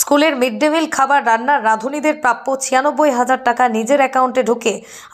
স্কুলের mid day meal খাবার রান্নার রাঁধুনিদের প্রাপ্য ৯৬,০০০ টাকা নিজের অ্যাকাউন্টে ঢুকে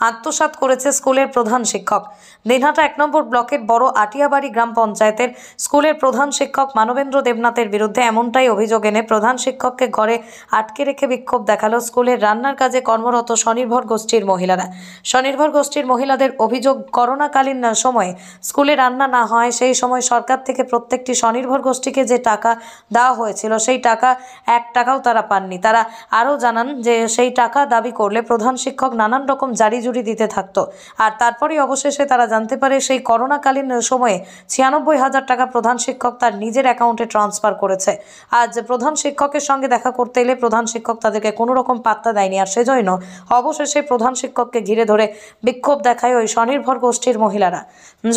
আত্মসাৎ করেছে স্কুলের প্রধান শিক্ষক। দিনহাটা ১ নম্বর ব্লকের বড় আটিয়াবাড়ি গ্রাম পঞ্চায়েতের স্কুলের প্রধান শিক্ষক মানবেন্দ্র দেবনাথের বিরুদ্ধে এমনটাই অভিযোগ এনে প্রধান শিক্ষককে ঘরে আটকে রেখে বিক্ষোভ দেখালো স্কুলের রান্নার কাজে কর্মরত স্বনির্ভর গোষ্ঠীর মহিলারা। স্বনির্ভর গোষ্ঠীর মহিলাদের অভিযোগ, করোনাকালীন সময়ে স্কুলে রান্না না হয় সেই সময় সরকার থেকে প্রত্যেকটি স্বনির্ভর গোষ্ঠীকে যে টাকা দেওয়া হয়েছিল সেই টাকা ১ টাকাও তারা পাননি। তারা আরও জানান যে সেই টাকা দাবি করলে প্রধান শিক্ষক নানান রকম জারি-জুরি দিতে থাকতো। আর তারপরেই অবশেষে তারা জানতে পারে সেই করোনাকালীন সময়ে ৯৬,০০০ টাকা প্রধান শিক্ষক তার নিজের অ্যাকাউন্টে ট্রান্সফার করেছে। আজ প্রধান শিক্ষকের সঙ্গে দেখা করতে এলে প্রধান শিক্ষক তাদেরকে কোনো রকম পাত্তা দেয়নি। আর সেজন্য অবশেষে প্রধান শিক্ষককে ঘিরে ধরে বিক্ষোভ দেখায় ওই স্বনির্ভর গোষ্ঠীর মহিলারা।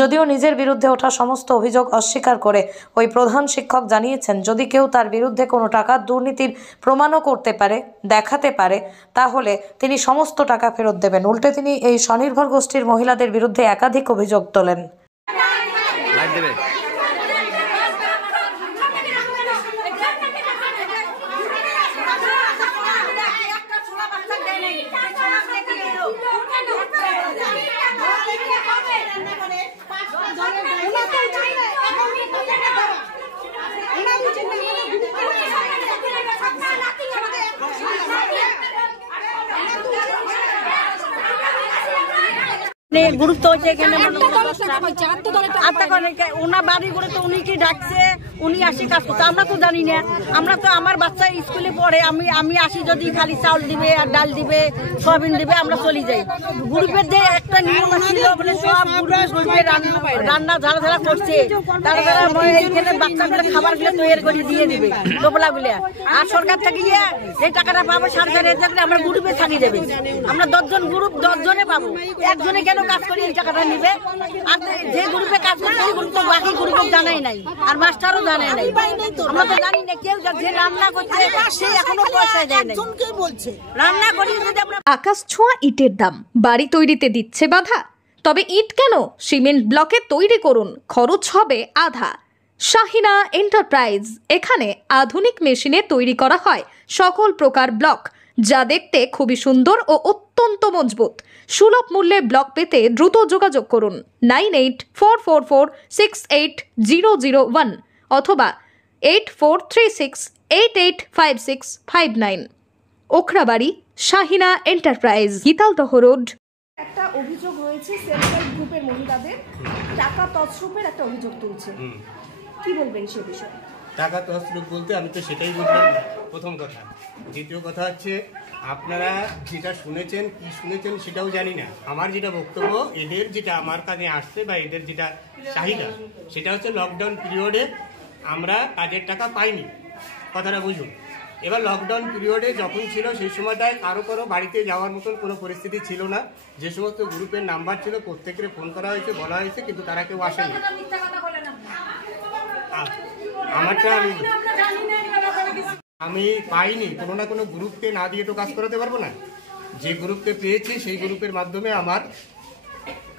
যদিও নিজের বিরুদ্ধে ওঠা সমস্ত অভিযোগ অস্বীকার করে ওই প্রধান শিক্ষক জানিয়েছেন, যদি কেউ তার বিরুদ্ধে কোনো টাকার দুর্নীতির প্রমাণও করতে পারে, দেখাতে পারে, তাহলে তিনি সমস্ত টাকা ফেরত দেবেন। উল্টে তিনি এই স্বনির্ভর গোষ্ঠীর মহিলাদের বিরুদ্ধে একাধিক অভিযোগ তোলেন। গুরুত্ব হচ্ছে এখানে ওনার বাড়ি করে তো উনি কি ডাকছে, উনি আসি কাজ করছে, আমরা তো জানি না। আমরা তো আমার বাচ্চা স্কুলে পড়ে, আমি আসি যদি খালি চাউল দিবে আর ডাল দিবে, সয়াবিন দিবে, আমরা চলে যাই। গ্রুপের যে একটা নিয়ম ছিল, মানে সব গ্রুপে রান্না ঝাড়া ঝাড়া করছে, তারা এইখানে বাচ্চাগুলো খাবার গুলো তৈরি করে দিয়ে দিবে টোপলা গুলো। আর সরকার থেকে গিয়ে এই টাকাটা পাবো 4,500 টাকা, আমরা গ্রুপে থাকিয়ে দেবে। আমরা 10 জন গ্রুপ 10 জনে পাবো, একজনে কেন কাজ করি এই টাকাটা নিবে? আর যে গ্রুপে কাজ করছে সেই গ্রুপ তো বাকি গ্রুপে জানাই নাই, আর মাস্টারও জানাই নাই। আমরা তো জানি না, কেউ যে রান্না করছে সে এখনো পয়সা দেয় না। রান্না করি যদি আমরা আকাশ ছোঁয়া ইটের দাম বাড়ি তৈরিতে দিচ্ছে বাধা। তবে ইট কেন, সিমেন্ট ব্লকে তৈরি করুন, খরচ হবে আধা। শাহিনা এন্টারপ্রাইজ, এখানে আধুনিক মেশিনে তৈরি করা হয় সকল প্রকার ব্লক, যা দেখতে খুবই সুন্দর ও অত্যন্ত মজবুত। সুলভ মূল্যে ব্লক পেতে দ্রুত যোগাযোগ করুন 9844468001 অথবা 8436885659। Okhrabari, Shahina enterprise, Gitaldaha road. একটা অভিযোগ রয়েছে, সেলফ হেল্প গ্রুপের মহিলাদের টাকা তছরূপের একটা অভিযোগ তুলছে, কি বলবেন সে বিষয়ে? টাকা তছরূপ বলতে আমি তো সেটাই বুঝলাম না, প্রথম কথা। দ্বিতীয় কথা হচ্ছে, আপনারা যেটা শুনেছেন কি শুনেছেন সেটাও জানি না। আমার যেটা বক্তব্য, এদের যেটা আমার কাছে আসছে বা এদের যেটা চাহিদা, সেটা হচ্ছে লকডাউন পিরিয়ডে আমরা কাজের টাকা পাইনি, কথাটা বুঝুন। এবার লকডাউন পিরিয়ডে যখন ছিল সেই সময়টায় কারো বাড়িতে যাওয়ার মতন কোনো পরিস্থিতি ছিল না। যে সমস্ত গ্রুপের নাম্বার ছিল প্রত্যেকের ফোন করা হয়েছে, বলা হয়েছে, কিন্তু তারা কেউ আসেনি। আমারটা আমি পাইনি, কোনো না কোনো গ্রুপকে না দিয়ে তো কাজ করাতে পারবো না। যে গ্রুপকে পেয়েছি সেই গ্রুপের মাধ্যমে আমার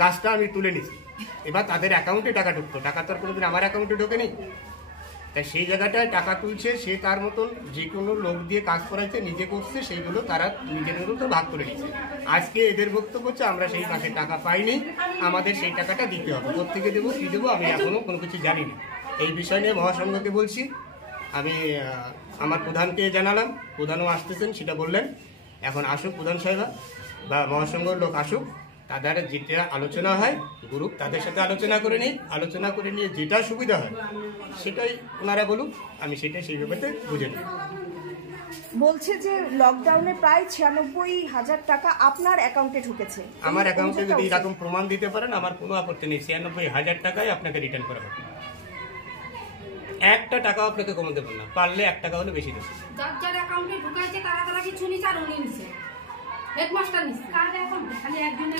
কাজটা আমি তুলে নিছি। এবার তাদের অ্যাকাউন্টে টাকা ঢুকতো, টাকা তো আর কোনোদিন আমার অ্যাকাউন্টে ঢোকেনি। তাই সেই জায়গাটায় টাকা তুলছে, সে তার মতন যে কোনো লোক দিয়ে কাজ করাইছে, নিজে করছে, সেইগুলো তারা নিজেদের মতো ভাগ করে নিচ্ছে। আজকে এদের বক্তব্য হচ্ছে আমরা সেই মাসে টাকা পাইনি, আমাদের সেই টাকাটা দিতে হবে। কোথেকে দেবো, কী দেবো, আমি এখনও কোনো কিছু জানি না। এই বিষয় নিয়ে মহাসংঘকে বলছি, আমি আমার প্রধানকে জানালাম, প্রধানও আসতেছেন, সেটা বললেন। এখন আসুক প্রধান সাহেবা বা মহাসংঘর লোক আসুক, তাদের যেটা আলোচনা হয় গ্রুপ তাদের সাথে আলোচনা করে নিই, আলোচনা করে নিয়ে যেটা সুবিধা হয় সেটাই ওনারা বলুক, আমি সেটাই সেই ব্যাপারে বুঝে নিই। বলছে যে লকডাউনে প্রায় ৯৬,০০০ টাকা আপনার অ্যাকাউন্টে ঢুকেছে। আমার অ্যাকাউন্টে যদি এরকম প্রমাণ দিতে পারেন আমার কোনো আপত্তি নেই। ৯৬,০০০ টাকাই আপনাকে রিটার্ন করা হবে, 1 টাকাও আপনাকে কম দেবেন না, পারলে 1 টাকা হলে বেশি দেবেন। যার অ্যাকাউন্টে ঢুকাইছে তারা কিছু নিছে আর উনি নিছে, হেডমাস্টার নিছে, কার অ্যাকাউন্টে খালি একজনের